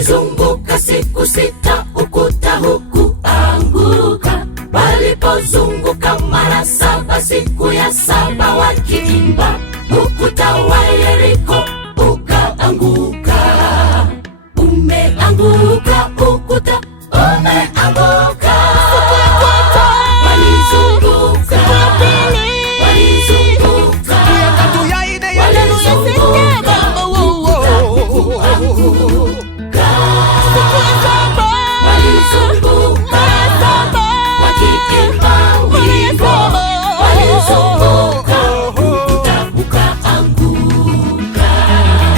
Walizunguka siku 6 ukuta hukuanguka. Walipozunguka mara 7 siku ya 7 wakiimba, ukuta wa Yeriko ukaanguka. Umeanguka ukuta, umeanguka. Walizunguka, walizunguka, walizunguka, ukuta hukuanguka. Walizunguka, wakiimba wimbo, walizunguka, ukuta ukaanguka.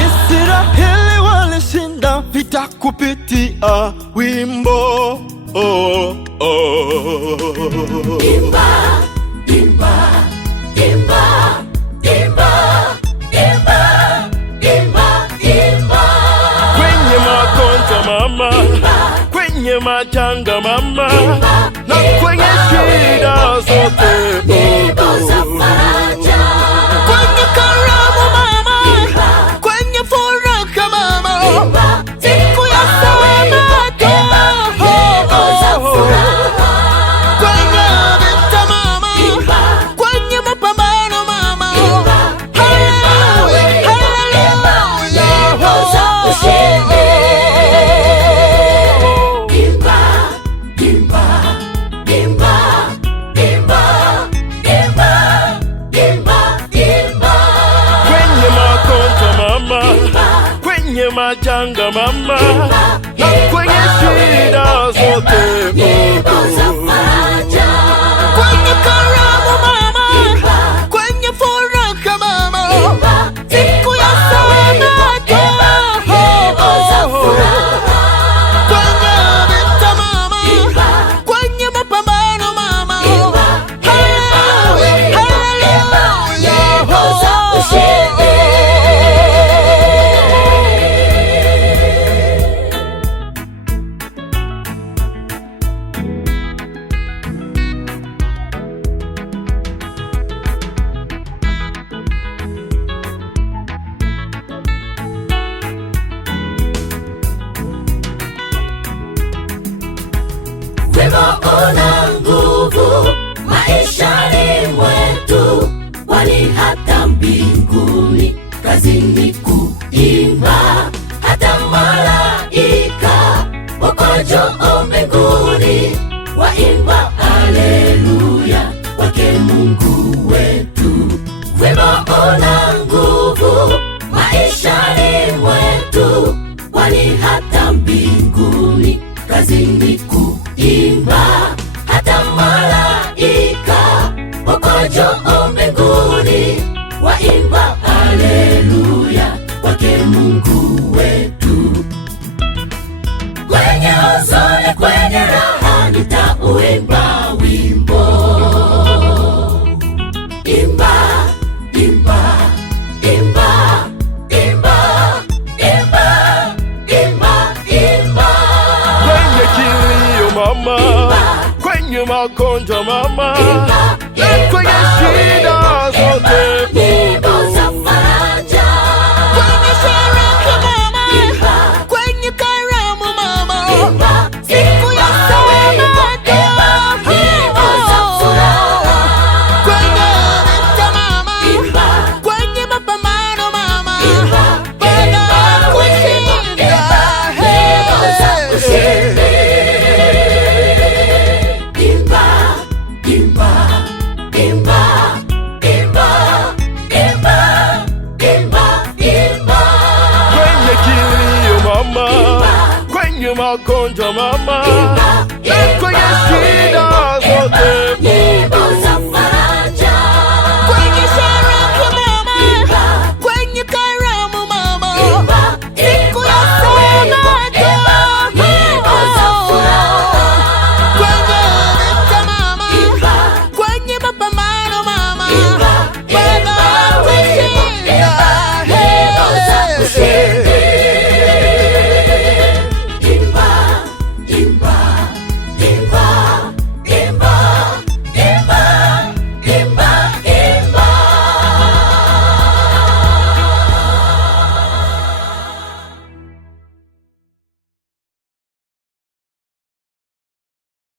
Israeli walishinda vita kupitia wimbo. Imba, imba, imba, imba, imba, imba, imba. Kwenye magonjwa mama, Imba, kwenye majanga mama, imba, na kwenye shida zote nyimbo za faraja. kwenye karamu mama, Imba, kwenye furaha mama, imba, siku ya Sabato, nyimbo za furaha. kwenye vita mama, Imba, kwenye mapambano mama, imba, imba, imba, nyimbo za ushindi. Imba, imba, imba, imba, imba, imba, imba. kwenye magonjwa mama, Imba, kwenye majanga mama, imba, na kwenye shida zote nyimbo za faraja. kwenye karamu mama, Imba, kwenye furaha mama, imba, siku ya Sabato, nyimbo za furaha. kwenye vita mama, Imba, kwenye mapambano mama, imba, imba, imba, nyimbo za ushindi. Wema una nguvu maishani mwetu, kwani hata mbinguni kazini kuimba. Hata malaika wako juu mbinguni waimba haleluya kwake Mungu wetu. Wema una nguvu maishani mwetu, kwani hata mbinguni kazini kuimba. Hata malaika wako juu mbinguni waimba haleluya kwake Mungu wetu. Kwenye huzuni, kwenye raha nitauimba wimbo. Imba, imba, imba, imba, imba, imba, imba. kwenye kilio mama, kwenye magonjwa mama, Imba, na kwenye shida zote nyimbo za faraja. kwenye sherehe mama, Imba, kwenye karamu mama, imba, siku ya Sabato, nyimbo za furaha. kwenye vita mama, Imba, kwenye mapambano mama, imba, Bwana imba, kushinda. nyimbo za ushindi. Imba, imba, imba, imba, imba, imba, imba. kwenye kilio mama, Imba, kwenye magonjwa mama, imba, na kwenye shida zote nyimbo za faraja.